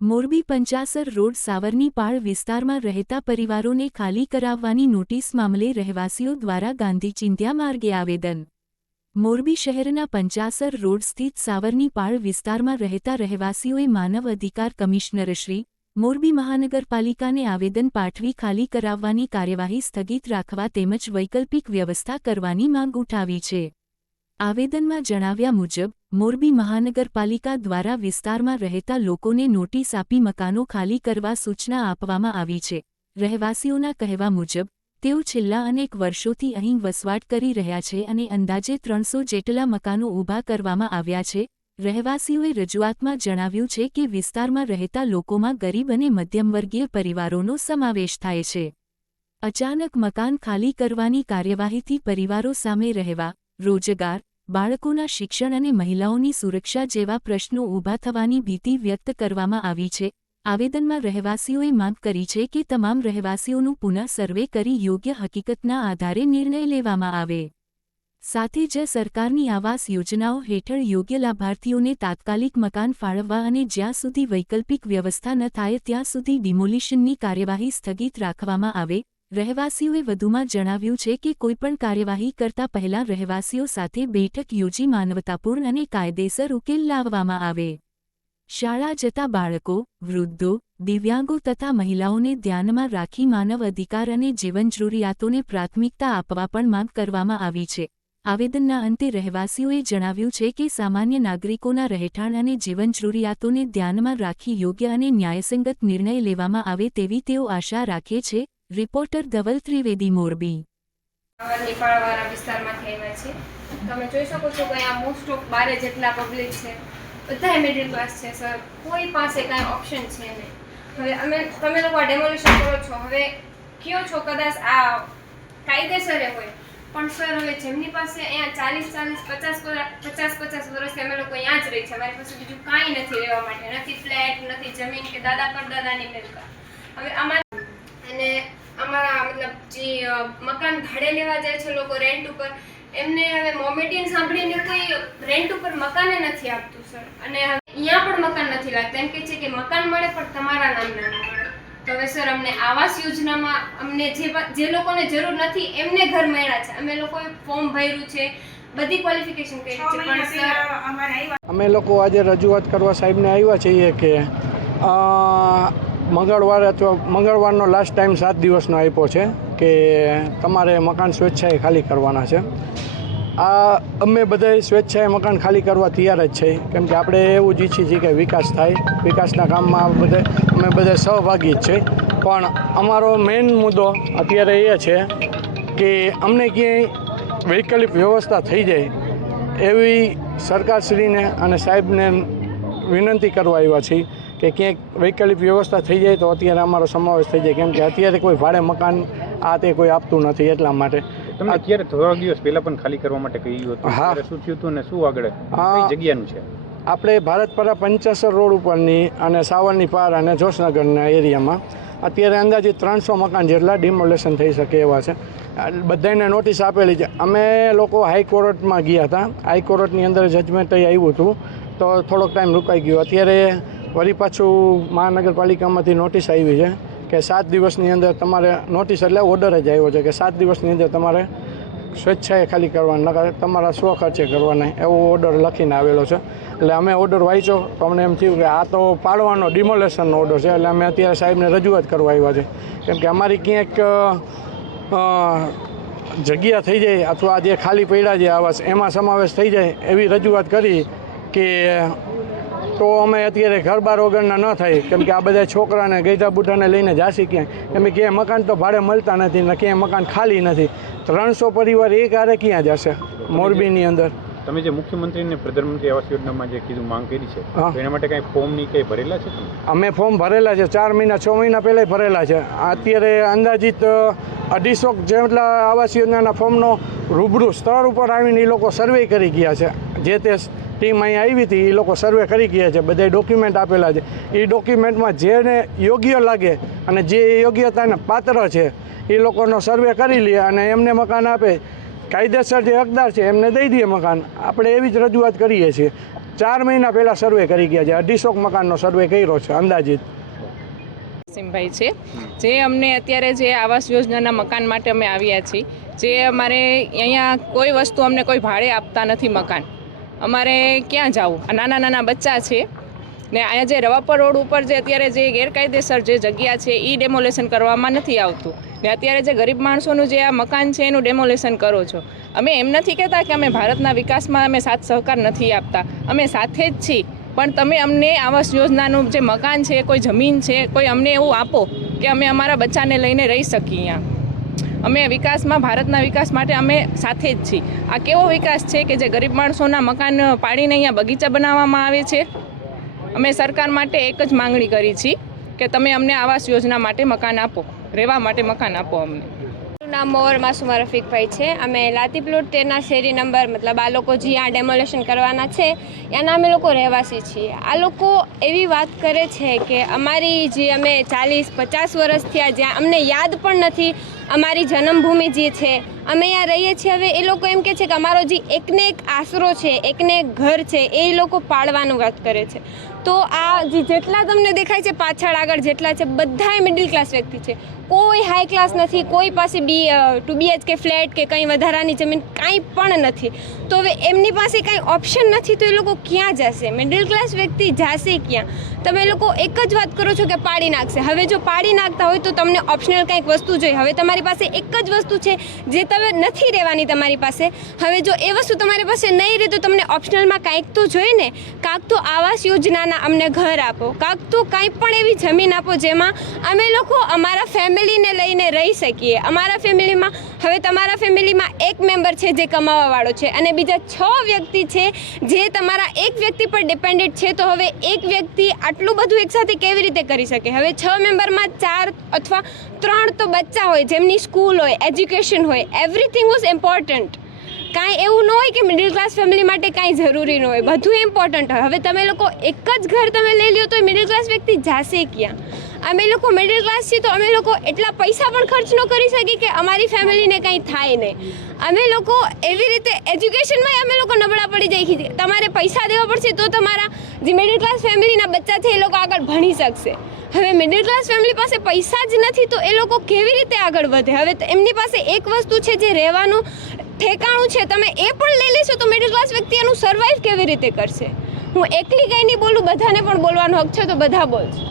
Morbi Panchasar road સાવરની પાળ વિસ્તારમાં રહેતા પરિવારોને ખાલી કરાવવાની નોટિસ મામલે રહેવાસીઓ દ્વારા ગાંધી ચિંધ્યા માર્ગે આવેદન. મોરબી શહેરના પંચાસર રોડ સ્થિત સાવરની પાળ વિસ્તારમાં રહેતા રહેવાસીઓએ માનવ અધિકાર કમિશનરશ્રી, મોરબી મહાનગરપાલિકાને આવેદન પાઠવી ખાલી કરાવવાની કાર્યવાહી સ્થગિત રાખવા તેમજ વૈકલ્પિક વ્યવસ્થા કરવાની માંગ ઉઠાવી છે. આવેદનમાં જણાવ્યા મુજબ, મોરબી મહાનગરપાલિકા દ્વારા વિસ્તારમાં રહેતા લોકોને નોટિસ આપી મકાનો ખાલી કરવા સૂચના આપવામાં આવી છે. રહેવાસીઓના કહેવા મુજબ, તેઓ છેલ્લા અનેક વર્ષોથી અહીં વસવાટ કરી રહ્યા છે અને અંદાજે 300 જેટલા મકાનો ઊભા કરવામાં આવ્યા છે. રહેવાસીઓએ રજૂઆતમાં જણાવ્યું છે કે વિસ્તારમાં રહેતા લોકોમાં ગરીબ અને મધ્યમવર્ગીય પરિવારોનો સમાવેશ થાય છે. અચાનક મકાન ખાલી કરવાની કાર્યવાહીથી પરિવારો સામે રહેવા, રોજગાર, બાળકોના શિક્ષણ અને મહિલાઓની સુરક્ષા જેવા પ્રશ્નો ઊભા થવાની ભીતિ વ્યક્ત કરવામાં આવી છે. આવેદનમાં રહેવાસીઓએ માંગ કરી છે કે તમામ રહેવાસીઓનું પુનઃ સર્વે કરી યોગ્ય હકીકતના આધારે નિર્ણય લેવામાં આવે. સાથે જ સરકારની આવાસ યોજનાઓ હેઠળ યોગ્ય લાભાર્થીઓને તાત્કાલિક મકાન ફાળવવા અને જ્યાં સુધી વૈકલ્પિક વ્યવસ્થા ન થાય ત્યાં સુધી ડિમોલિશનની કાર્યવાહી સ્થગિત રાખવામાં આવે. રહેવાસીઓએ વધુમાં જણાવ્યું છે કે કોઈપણ કાર્યવાહી કરતા પહેલા રહેવાસીઓ સાથે બેઠક યોજી માનવતાપૂર્ણ અને કાયદેસર ઉકેલ લાવવામાં આવે. શાળા જતા બાળકો, વૃદ્ધો, દિવ્યાંગો તથા મહિલાઓને ધ્યાનમાં રાખી માનવ અધિકાર અને જીવન જરૂરિયાતોને પ્રાથમિકતા આપવા પણ માંગ કરવામાં આવી છે. આવેદનના અંતે રહેવાસીઓએ જણાવ્યું છે કે સામાન્ય નાગરિકોના રહેઠાણ અને જીવન જરૂરિયાતોને ધ્યાનમાં રાખી યોગ્ય અને ન્યાયસંગત નિર્ણય લેવામાં આવે તેવી તેઓ આશા રાખે છે. રિપોર્ટર ધવલ ત્રિવેદી, મોરબી. નેપાળવાળા વિસ્તારમાંથી આવ્યા છે. તમે જોઈ શકો છો કે અહીંયા મોસ્ટ ઓફ 12 જેટલા પબ્લિક છે, બધા મિડલ ક્લાસ છે સર. કોઈ પાસે કાંઈ ઓપ્શન છે નહીં. હવે તમે લોકો ડેમોલિશન કરો છો, હવે કયો છો કદાચ આ કાયદેસરે હોય, પણ સર હવે જેમની પાસે અહીંયા 50 વર્ષથી અમે લોકો અહીંયા જ રહી છે. અમારી પાસે બીજું કાંઈ નથી રહેવા માટે, નથી ફ્લેટ, નથી જમીન કે દાદા પરદાદાની મિલકત. હવે અને અમારા મતલબ જે મકાન ભાડે લેવા જાય છે લોકો રેન્ટ ઉપર, એમને હવે મોમેડિયન સાંભળીને કોઈ રેન્ટ ઉપર મકાને નથી આપતું સર. અને અહીંયા પણ મકાન નથી લાગતા. એમ કહે છે કે મકાન મળે પણ તમારા નામના ન મળે. તો હવે સર અમને આવાસ યોજનામાં અમને જે લોકોને જરૂર નથી એમને ઘર મળ્યા છે. અમે લોકોએ ફોર્મ ભર્યું છે, બધી ક્વોલિફિકેશન કરી છે, પણ સર અમે લોકો આજે રજૂઆત કરવા સાહેબને આવ્યા છીએ કે મંગળવારે અથવા મંગળવારનો લાસ્ટ ટાઈમ 7 દિવસનો આપ્યો છે કે તમારે મકાન સ્વેચ્છાએ ખાલી કરવાના છે. અમે બધાય સ્વેચ્છાએ મકાન ખાલી કરવા તૈયાર જ છે, કેમ કે આપણે એવું જ ઈચ્છીએ છીએ કે વિકાસ થાય. વિકાસના કામમાં અમે બધા સહભાગી જ છે. પણ અમારો મેઇન મુદ્દો અત્યારે એ છે કે અમને ક્યાંય વૈકલ્પિક વ્યવસ્થા થઈ જાય એવી સરકારશ્રીને અને સાહેબને વિનંતી કરવા આવ્યા છીએ કે ક્યાંક વૈકલ્પિક વ્યવસ્થા થઈ જાય તો અત્યારે અમારો સમાવેશ થઈ જાય, કેમ કે અત્યારે કોઈ ભાડે મકાન તે કોઈ આપતું નથી. એટલા માટે તમે અત્યારે થોડા દિવસ પહેલા પણ ખાલી કરવા માટે કહ્યું હતું. હા, શું થયું હતું ને શું આગળ કઈ જગ્યાનું છે? આપણે ભારતપરા પંચાસર રોડ ઉપરની અને સાવરની પાર અને જોશનગરના એરિયામાં અત્યારે અંદાજિત 300 મકાન જેટલા ડિમોલેશન થઈ શકે એવા છે. બધાને નોટિસ આપેલી છે. અમે લોકો હાઈકોર્ટમાં ગયા હતા. હાઈકોર્ટની અંદર જજમેન્ટ આવ્યું હતું તો થોડોક ટાઈમ રોકાઈ ગયો. અત્યારે વળી પાછું મહાનગરપાલિકામાંથી નોટિસ આવી છે કે 7 દિવસની અંદર તમારે નોટિસ એટલે ઓર્ડર જ આવ્યો છે કે 7 દિવસની અંદર તમારે સ્વેચ્છાએ ખાલી કરવાના, તમારા સ્વખર્ચે કરવાના, એવો ઓર્ડર લખીને આવેલો છે. એટલે અમે ઓર્ડર વાંચ્યો તો અમને એમ થયું કે આ તો પાડવાનો ડિમોલેશનનો ઓર્ડર છે. એટલે અમે અત્યારે સાહેબને રજૂઆત કરવા આવ્યા છે, કેમ કે અમારી ક્યાંક જગ્યા થઈ જાય અથવા જે ખાલી પડ્યા છે આવાસ એમાં સમાવેશ થઈ જાય એવી રજૂઆત કરી કે તો અમે અત્યારે ઘર બાર વગરના ન થાય, કેમ કે આ બધા છોકરાને ગઈઢા બુઢાને લઈને જાસી ક્યાંય, એમ ક્યાંય મકાન તો ભાડે મળતા નથી ને ક્યાંય મકાન ખાલી નથી. 300 પરિવાર એક હારે ક્યાં જશે મોરબીની અંદર? તમે જે મુખ્યમંત્રીને પ્રધાનમંત્રી આવાસ યોજનામાં જે કીધું માંગ કરી છે, એના માટે કંઈ ફોર્મની કંઈ ભરેલા છે? અમે ફોર્મ ભરેલા છે, 4 મહિના 6 મહિના પહેલાં ભરેલા છે. અત્યારે અંદાજિત 250 જેટલા આવાસ યોજનાના ફોર્મનો રૂબરૂ સ્તર ઉપર આવીને એ લોકો સર્વે કરી ગયા છે. જે તે ટીમ અહીં આવી હતી એ લોકો સર્વે કરી ગયા છે, બધા ડોક્યુમેન્ટ આપેલા છે. એ ડોક્યુમેન્ટમાં જેને યોગ્ય લાગે અને જે યોગ્યતાને પાત્ર છે એ લોકોનો સર્વે કરી લે અને એમને મકાન આપે. કાયદેસર જે હકદાર છે એમને દઈ દઈએ મકાન. આપણે એવી જ રજૂઆત કરીએ છીએ. 4 મહિના પહેલાં સર્વે કરી ગયા છે. 250 મકાનનો સર્વે કર્યો છે અંદાજિત. સિમભાઈ છે જે અમને અત્યારે જે આવાસ યોજનાના મકાન માટે અમે આવ્યા છીએ. જે અમારે અહીંયા કોઈ વસ્તુ અમને કોઈ ભાડે આપતા નથી મકાન. અમારે ક્યાં જવું? આ નાના નાના બચ્ચા છે ને અહીંયા જે રવાપર રોડ ઉપર જે અત્યારે જે ગેરકાયદેસર જે જગ્યા છે એ ડેમોલેશન કરવામાં નથી આવતું ને અત્યારે જે ગરીબ માણસોનું જે આ મકાન છે એનું ડેમોલેશન કરો છો. અમે એમ નથી કહેતા કે અમે ભારતના વિકાસમાં અમે સાથ સહકાર નથી આપતા, અમે સાથે જ છીએ, પણ તમે અમને આવાસ યોજનાનું જે મકાન છે, કોઈ જમીન છે, કોઈ અમને એવું આપો કે અમે અમારા બચ્ચાને લઈને રહી શકીએ. અહીંયા અમે વિકાસમાં, ભારતના વિકાસ માટે અમે સાથે જ છીએ. આ કેવો વિકાસ છે કે જે ગરીબ માણસોના મકાન પાડીને અહીંયા બગીચા બનાવવામાં આવે છે? અમે સરકાર માટે એક જ માંગણી કરી છે કે તમે અમને આવાસ યોજના માટે મકાન આપો, રહેવા માટે મકાન આપો અમને. મારું નામ મોર માસુમા રફીકભાઈ છે. અમે લાતી પ્લોટ 13 શેરી નંબર, મતલબ આ લોકો જ્યાં ડેમોલેશન કરવાના છે ત્યાંના અમે લોકો રહેવાસી છીએ. આ લોકો એવી વાત કરે છે કે અમારી જે અમે 40-50 વર્ષ થયા, જ્યાં અમને યાદ પણ નથી અમારી જન્મભૂમિ જે છે, અમે અહીંયા રહીએ છીએ. હવે એ લોકો એમ કહે છે કે અમારો જે એકને એક આશરો છે, એકને એક ઘર છે, એ લોકો પાડવાનું વાત કરે છે. તો આ જેટલા તમને દેખાય છે પાછળ આગળ જેટલા છે બધાય મિડલ ક્લાસ વ્યક્તિ છે. કોઈ હાઈ ક્લાસ નથી, કોઈ પાસે 2 BHK ફ્લેટ કે કંઈ વધારાની જમીન કાંઈ પણ નથી. તો હવે એમની પાસે કાંઈ ઓપ્શન નથી તો એ લોકો ક્યાં જશે? મિડલ ક્લાસ વ્યક્તિ જશે ક્યાં? તમે લોકો એક જ વાત કરો છો કે પાડી નાખશે. હવે જો પાડી નાખતા હોય તો તમને ઓપ્શનલ કંઈક વસ્તુ જોઈએ. હવે તમારી પાસે એક જ વસ્તુ છે જે તમે નથી રહેવાની તમારી પાસે. હવે જો એ વસ્તુ તમારી પાસે નહીં રહે તો તમને ઓપ્શનલમાં કાંઈક તો જોઈએ ને. કાંક તો આવાસ યોજનાના અમને ઘર આપો, કાંક તો કાંઈ પણ એવી જમીન આપો જેમાં અમે લોકો અમારા ફેમિલીને લઈને રહી શકીએ. અમારા ફેમિલીમાં, હવે તમારા ફેમિલીમાં એક મેમ્બર છે જે કમાવાવાળો છે અને બીજા 6 વ્યક્તિ છે જે તમારા એક વ્યક્તિ પર ડિપેન્ડેન્ટ છે. તો હવે એક વ્યક્તિ આટલું બધું એકસાથે કેવી રીતે કરી શકે? હવે 6 મેમ્બરમાં 4 અથવા 3 તો બચ્ચા હોય જેમની સ્કૂલ હોય, એજ્યુકેશન હોય, એવરીથિંગ વોઝ ઇમ્પોર્ટન્ટ. કાંઈ એવું ન હોય કે મિડલ ક્લાસ ફેમિલી માટે કાંઈ જરૂરી ન હોય, બધું ઇમ્પોર્ટન્ટ હોય. હવે તમે લોકો એક જ ઘર તમે લઈ લ્યો તો મિડલ ક્લાસ વ્યક્તિ જશે ક્યાં? અમે લોકો મિડલ ક્લાસ છીએ તો અમે લોકો એટલા પૈસા પણ ખર્ચ ન કરી શકીએ કે અમારી ફેમિલીને કંઈ થાય નહીં. અમે લોકો એવી રીતે એજ્યુકેશનમાં અમે લોકો નબળા પડી જાય છે. તમારે પૈસા દેવા પડશે તો તમારા જે મિડલ ક્લાસ ફેમિલીના બચ્ચા છે એ લોકો આગળ ભણી શકશે. હવે મિડલ ક્લાસ ફેમિલી પાસે પૈસા જ નથી તો એ લોકો કેવી રીતે આગળ વધે? હવે એમની પાસે એક વસ્તુ છે જે રહેવાનું ઠેકાણું છે, તમે એ પણ લઈ લેશો તો મિડલ ક્લાસ વ્યક્તિ એનું સર્વાઈવ કેવી રીતે કરશે? હું એકલી કંઈ નહીં બોલું, બધાને પણ બોલવાનો હક છે તો બધા બોલશે.